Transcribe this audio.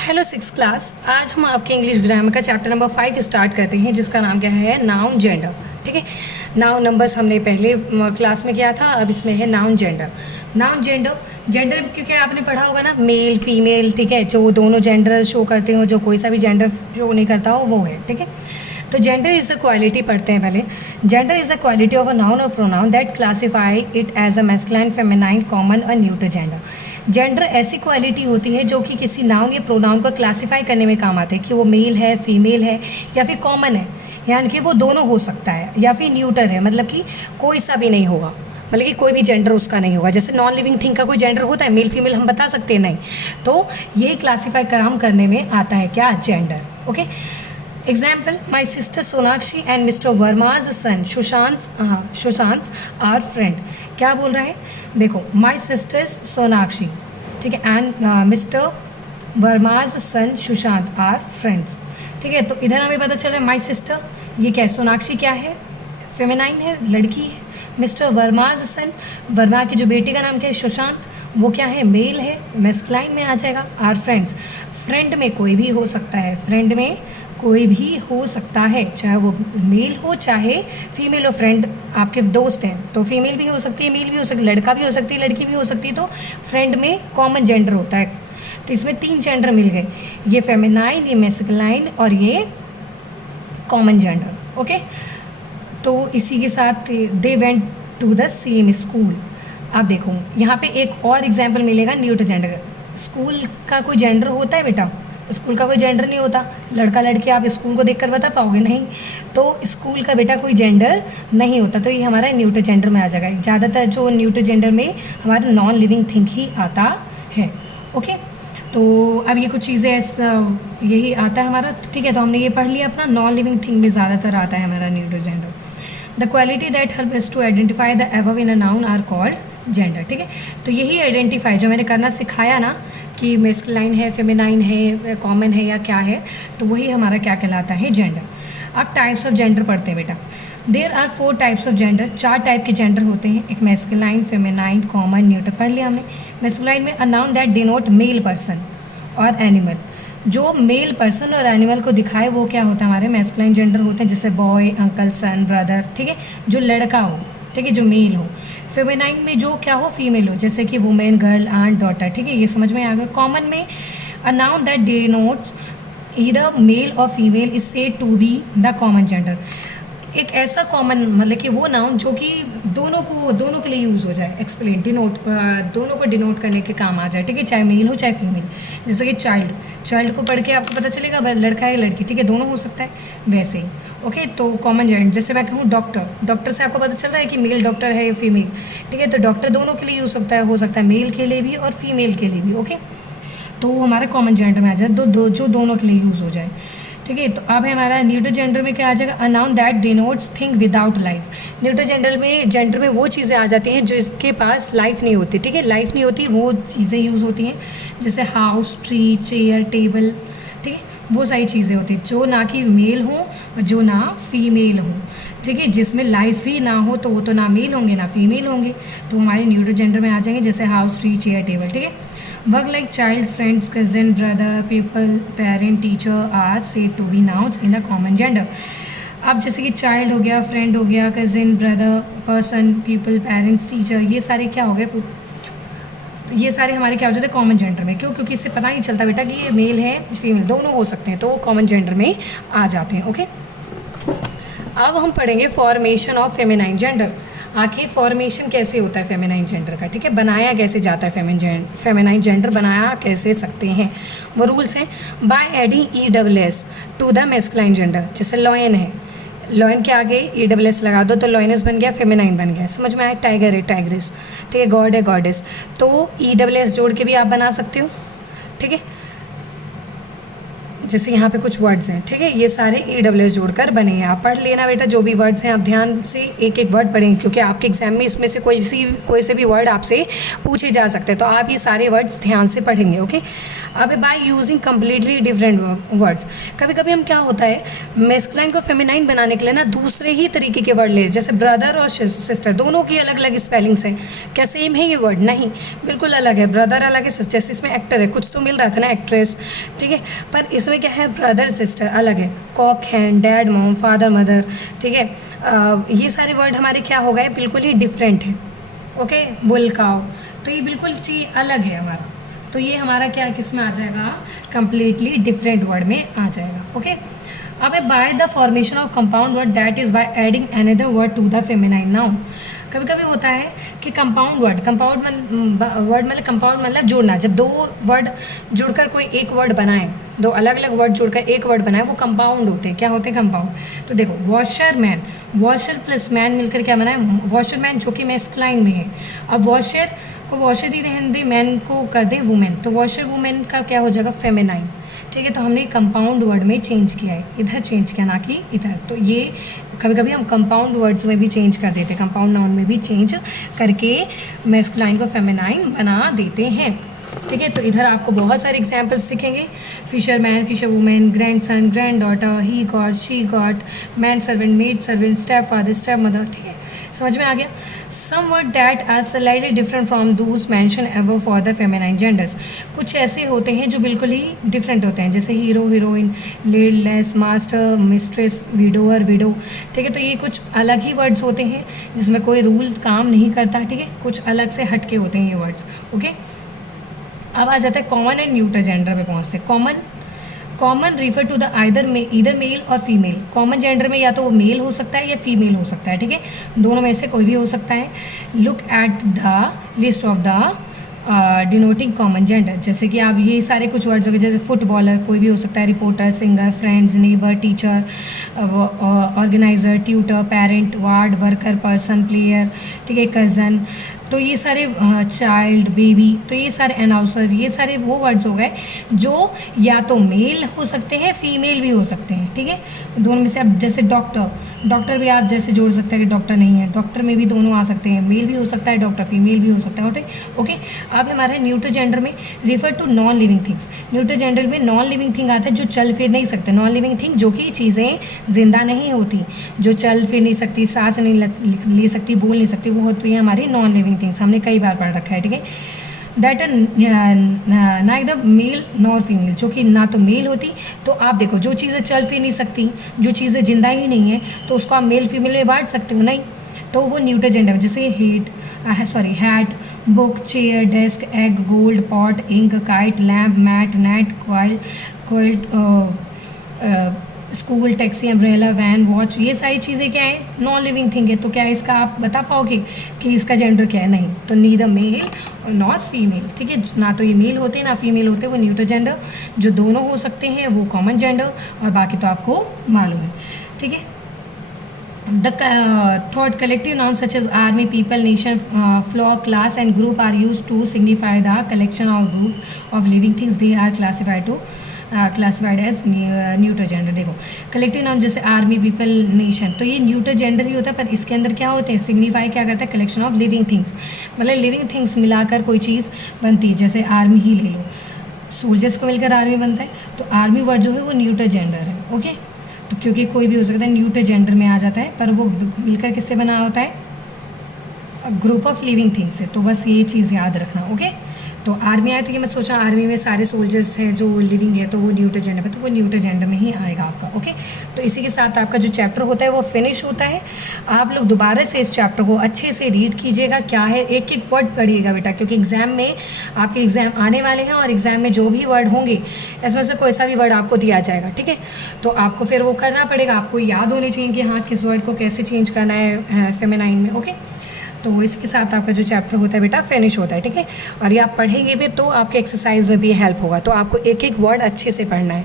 Hello six class. आज हम आपके इंग्लिश ग्रामर का चैप्टर नंबर 5 स्टार्ट करते हैं, जिसका नाम क्या है, नाउन जेंडर। ठीक है, नाउन नंबर्स हमने पहले क्लास में किया था, अब इसमें है noun gender. Noun gender, gender क्योंकि आपने पढ़ा होगा ना, मेल फीमेल, ठीक है, जो दोनों जेंडर शो करते हो, जो कोई सा भी जेंडर शो नहीं करता हो वो है। ठीक है, तो जेंडर इज़ अ क्वालिटी पढ़ते हैं पहले। Gender is a quality of a noun और pronoun that classify it as a masculine, feminine, common और न्यूट्रल जेंडर। जेंडर ऐसी क्वालिटी होती है जो कि किसी नाउन या प्रोनाउन को क्लासीफाई करने में काम आते हैं कि वो मेल है, फीमेल है या फिर कॉमन है, यानी कि वो दोनों हो सकता है, या फिर न्यूट्रल है, मतलब कि कोई सा भी नहीं होगा, मतलब कि कोई भी जेंडर उसका नहीं होगा। जैसे नॉन लिविंग थिंग का कोई जेंडर होता है, मेल फीमेल हम बता सकते हैं नहीं, तो ये क्लासीफाई काम करने में आता है क्या, gender. Okay, example, my sister Sonakshi and mister Verma's son Sushant are friend. क्या बोल रहा है, देखो, माई सिस्टर सोनाक्षी, ठीक है, and mister Verma's son Sushant are friends. ठीक है, तो इधर हमें पता चल रहा है माई सिस्टर, ये क्या है, सोनाक्षी क्या है, फेमिनाइन है, लड़की है। मिस्टर वर्माज सन, वर्मा की जो बेटे का नाम क्या है, सुशांत, वो क्या है, मेल है, मैस्कुलाइन में आ जाएगा। आर फ्रेंड्स, फ्रेंड में कोई भी हो सकता है, फ्रेंड में कोई भी हो सकता है, चाहे वो मेल हो चाहे फीमेल हो। फ्रेंड आपके दोस्त हैं तो फीमेल भी हो सकती है, मेल भी हो सकती है, लड़का भी हो सकती है, लड़की भी हो सकती है। तो फ्रेंड में कॉमन जेंडर होता है, तो इसमें 3 जेंडर मिल गए, ये फेमिनाइन, ये मैस्कुलाइन और ये कॉमन जेंडर। ओके, तो इसी के साथ they went to the same school. आप देखो यहाँ पे एक और एग्जाम्पल मिलेगा न्यूट्रल जेंडर। स्कूल का कोई जेंडर होता है बेटा, स्कूल का कोई जेंडर नहीं होता। लड़का लड़की आप स्कूल को देखकर बता पाओगे नहीं, तो स्कूल का बेटा कोई जेंडर नहीं होता, तो ये हमारा न्यूट्रल जेंडर में आ जाएगा। ज़्यादातर जो न्यूट्रल जेंडर में हमारा नॉन लिविंग थिंग ही आता है। ओके, तो अब ये कुछ चीज़ें यही आता है हमारा। ठीक है, तो हमने ये पढ़ लिया अपना, नॉन लिविंग थिंग में ज़्यादातर आता है हमारा neutral gender. The quality that help us to identify the above in a noun are called gender. ठीक है, तो यही आइडेंटिफाई जो मैंने करना सिखाया ना, कि मैस्कुलाइन है, फेमिनाइन है, कॉमन है या क्या है, तो वही हमारा क्या कहलाता है, जेंडर। अब टाइप्स ऑफ जेंडर पढ़ते हैं बेटा। There are 4 types of gender, 4 type के जेंडर होते हैं। एक मैस्कुलाइन, फेमिनाइन, कॉमन, न्यूट्रल पढ़ लिया हमने। मैस्कुलाइन में a noun that denote male person और एनिमल, जो मेल पर्सन और एनिमल को दिखाए वो क्या होता है, हमारे मैस्कुलाइन जेंडर होते हैं, जैसे बॉय, अंकल, सन, ब्रदर। ठीक है, जो लड़का हो, ठीक है, जो मेल हो। फेमिनाइन में जो क्या हो, फीमेल हो, जैसे कि वुमेन, गर्ल, आंट, डॉटर। ठीक है, ये समझ में आ गया। कॉमन में a noun that denotes either male और female is said to be the common gender. एक ऐसा कॉमन, मतलब कि वो नाउन जो कि दोनों के लिए यूज़ हो जाए, एक्सप्लेन, डिनोट, दोनों को डिनोट करने के काम आ जाए। ठीक है, चाहे मेल हो चाहे फीमेल। जैसे कि चाइल्ड को पढ़ के आपको पता चलेगा लड़का है लड़की, ठीक है, दोनों हो सकता है, वैसे ही। ओके, तो कॉमन जेंडर, जैसे मैं कहूँ डॉक्टर से आपको पता चलता है कि मेल डॉक्टर है या फीमेल। ठीक है, तो डॉक्टर दोनों के लिए यूज़ हो सकता है मेल के लिए भी और फीमेल के लिए भी। ओके, तो वो हमारे कॉमन जेंडर में आ जाए, जो दोनों के लिए यूज़ हो जाए। ठीक है, तो अब हमारा न्यूट्रल जेंडर में क्या आ जाएगा, अ noun that denotes thing without life. Neutral gender में वो चीज़ें आ जाती हैं जो इसके पास लाइफ नहीं होती। ठीक है, लाइफ नहीं होती वो चीज़ें यूज़ होती हैं, जैसे हाउस, ट्री, चेयर, टेबल। ठीक है, वो सारी चीज़ें होती हैं जो ना कि मेल हो और जो ना फीमेल हो। ठीक है, जिसमें लाइफ ही ना हो तो वो तो ना मेल होंगे ना फीमेल होंगे, तो हमारे न्यूट्रल जेंडर में आ जाएंगे, जैसे हाउस, ट्री, चेयर, टेबल। ठीक है, work like child, friends, cousin, brother, people, parent, teacher are said to be nouns in the common gender. अब जैसे कि चाइल्ड हो गया, फ्रेंड हो गया, cousin, brother, person, people, parents, teacher, ये सारे क्या हो गए, ये सारे हमारे क्या हो जाते हैं, कॉमन जेंडर में। क्यों, क्योंकि इससे पता नहीं चलता बेटा कि ये मेल है फीमेल, दोनों हो सकते हैं, तो वो कॉमन जेंडर में आ जाते हैं। ओके, अब हम पढ़ेंगे फॉर्मेशन ऑफ फेमिनाइन जेंडर। आखिर फॉर्मेशन कैसे होता है फेमिनाइन जेंडर का। ठीक है, बनाया कैसे जाता है फेमिनाइन जेंडर, बनाया कैसे सकते हैं, वो रूल्स हैं। By adding ESS to the masculine gender. जैसे लॉयन है, लॉयन के आगे ESS लगा दो तो लॉयनस बन गया, फेमिनाइन बन गया। समझ में आया, टाइगर है टाइग्रेस, ठीक है, गॉड है गॉडेस, तो ESS जोड़ के भी आप बना सकते हो। ठीक है, जैसे यहाँ पे कुछ वर्ड्स हैं, ठीक है, ये सारे EWS जोड़कर बने हैं। आप पढ़ लेना बेटा, जो भी वर्ड्स हैं आप ध्यान से एक एक वर्ड पढ़ेंगे, क्योंकि आपके एग्जाम में इसमें से कोई से भी वर्ड आपसे पूछे जा सकते हैं, तो आप ये सारे वर्ड्स ध्यान से पढ़ेंगे। ओके, अब by using completely different words, कभी कभी हम क्या होता है मेस्कुलाइन को फेमिनाइन बनाने के लिए ना दूसरे ही तरीके के वर्ड ले, जैसे ब्रदर और सिस्टर दोनों की अलग अलग स्पेलिंग्स हैं। क्या सेम है ये वर्ड? नहीं, बिल्कुल अलग है। ब्रदर अलग है, जैसे इसमें एक्टर है, कुछ तो मिल रहा था ना एक्ट्रेस, ठीक है, पर इसमें क्या है ब्रदर सिस्टर अलग है। Cock hen, dad mom, father mother, ठीक है, ये सारे वर्ड हमारे क्या हो गए बिल्कुल ही डिफरेंट है। ओके, बुल काउ, तो ये बिल्कुल चीज़ अलग है हमारा, तो ये हमारा क्या किस में आ जाएगा, कंप्लीटली डिफरेंट वर्ड में आ जाएगा। ओके, अब by the formation of compound word that is by adding another word to the feminine noun. कभी कभी होता है कि कंपाउंड वर्ड मतलब कंपाउंड मतलब जोड़ना, जब दो वर्ड जुड़कर कोई एक वर्ड बनाए, दो अलग अलग वर्ड जुड़कर एक वर्ड बनाए, वो कंपाउंड होते हैं। क्या होते हैं? कंपाउंड। तो देखो washer man, washer plus man मिलकर क्या बना है? वॉशर मैन, जो कि मैस्कुलाइन में है। अब वॉशर को वॉशर ही रहने दें, मैन को कर दें वुमेन, तो वॉशर वुमेन का क्या हो जाएगा? फेमिनाइन। ठीक है, तो हमने कंपाउंड वर्ड में चेंज किया है, इधर चेंज किया ना कि इधर। तो ये कभी कभी हम कंपाउंड वर्ड्स में भी चेंज कर देते हैं, कंपाउंड नाउन में भी चेंज करके मैस्कुलाइन को फेमिनाइन बना देते हैं। ठीक है, तो इधर आपको बहुत सारे एग्जाम्पल्स दिखेंगे। Fisherman, fisherwomen, grandson, granddaughter, he goat, she goat, man servant, maid servant, stepfather, stepmother. ठीक है, समझ में आ गया। Some word that are slightly different from those mention ever for the feminine genders. कुछ ऐसे होते हैं जो बिल्कुल ही डिफरेंट होते हैं, जैसे hero, heroine, lad, lass, master, mistress, widower, widow. ठीक है, तो ये कुछ अलग ही वर्ड्स होते हैं जिसमें कोई रूल काम नहीं करता। ठीक है, कुछ अलग से हटके होते हैं ये वर्ड्स। ओके, अब आ जाता है कॉमन एंड न्यूट्रल जेंडर पे पहुँचते हैं। कॉमन रिफर टू द इधर मेल और फीमेल। कॉमन जेंडर में या तो वो मेल हो सकता है या फीमेल हो सकता है। ठीक है, दोनों में से कोई भी हो सकता है। Look at the list of the denoting common gender. जैसे कि आप ये सारे कुछ वर्ड्स हो गए, जैसे फुटबॉलर कोई भी हो सकता है, reporter, singer, friends, neighbour, teacher, organiser, tutor, parent, ward, worker, person, player. ठीक है, कज़न, तो ये सारे चाइल्ड, बेबी, तो ये सारे अनाउंसर, ये सारे वो वर्ड्स हो गए जो या तो मेल हो सकते हैं, फीमेल भी हो सकते हैं। ठीक है, दोनों में से आप जैसे डॉक्टर भी आप जैसे जोड़ सकते हैं कि डॉक्टर नहीं है, डॉक्टर में भी दोनों आ सकते हैं, मेल भी हो सकता है डॉक्टर, फीमेल भी हो सकता है। ओके, अब हमारे न्यूट्रल जेंडर में refer to non living things. Neutral gender में नॉन लिविंग थिंग आता है जो चल फिर नहीं सकते। नॉन लिविंग थिंग जो कि चीज़ें जिंदा नहीं होती, जो चल फिर नहीं सकती, सांस नहीं ले सकती, बोल नहीं सकती, वो होती है हमारी नॉन लिविंग थिंग्स। हमने कई बार पढ़ रखा है। ठीक है, that neither male nor female, जो कि ना तो मेल होती। तो आप देखो, जो चीज़ें चल फिर नहीं सकती, जो चीज़ें जिंदा ही नहीं है, तो उसको आप मेल फीमेल में बांट सकते हो नहीं, तो वो न्यूट्रल जेंडर में। जैसे hat, book, chair, desk, egg, gold, pot, ink, kite, lamp, mat, net, quilt, school, taxi, umbrella, van, watch, ये सारी चीज़ें क्या है? नॉन लिविंग थिंग है। तो क्या इसका आप बता पाओगे कि इसका जेंडर क्या है? नहीं, तो नीदर मेल और नॉट फीमेल। ठीक है, ना तो ये मेल होते हैं ना फीमेल होते, वो न्यूट्रल जेंडर। जो दोनों हो सकते हैं वो कॉमन जेंडर, और बाकी तो आपको मालूम है। ठीक है, The thought collective nouns such as army, people, nation, flock, class and group are used to signify the collection or group of living things. They are classified as neutral gender. देखो, collective noun जैसे army, people, nation, तो ये neutral gender ही होता है, पर इसके अंदर क्या होते हैं? सिग्निफाई क्या करता है? कलेक्शन ऑफ लिविंग थिंग्स, मतलब लिविंग थिंग्स मिलाकर कोई चीज़ बनती है। जैसे आर्मी ही ले लो, सोल्जर्स को मिलकर आर्मी बनता है, तो आर्मी वर्ड जो है वो न्यूट्रल जेंडर है। ओके, तो क्योंकि कोई भी हो सकता है, न्यूट्रल जेंडर में आ जाता है, पर वो मिलकर किससे बना होता है? ग्रुप ऑफ लिविंग थिंग्स से। तो बस ये चीज़ याद रखना। ओके, तो आर्मी आए तो ये मत सोचा आर्मी में सारे सोल्जर्स हैं जो लिविंग है तो वो न्यूट्रल जेंडर में, तो वो न्यूट्रल जेंडर में ही आएगा आपका। ओके, तो इसी के साथ आपका जो चैप्टर होता है वो फिनिश होता है। आप लोग दोबारा से इस चैप्टर को अच्छे से रीड कीजिएगा, क्या है, एक एक वर्ड पढ़िएगा बेटा, क्योंकि एग्जाम में आपके एग्जाम आने वाले हैं और एग्जाम में जो भी वर्ड होंगे इसमें से कोई सा भी वर्ड आपको दिया जाएगा। ठीक है, तो आपको फिर वो करना पड़ेगा, आपको याद होने चाहिए कि हाँ किस वर्ड को कैसे चेंज करना है फेमिनाइन में। ओके, तो इसके साथ आपका जो चैप्टर होता है बेटा फिनिश होता है। ठीक है, और ये आप पढ़ेंगे भी तो आपके एक्सरसाइज में भी हेल्प होगा, तो आपको एक एक वर्ड अच्छे से पढ़ना है।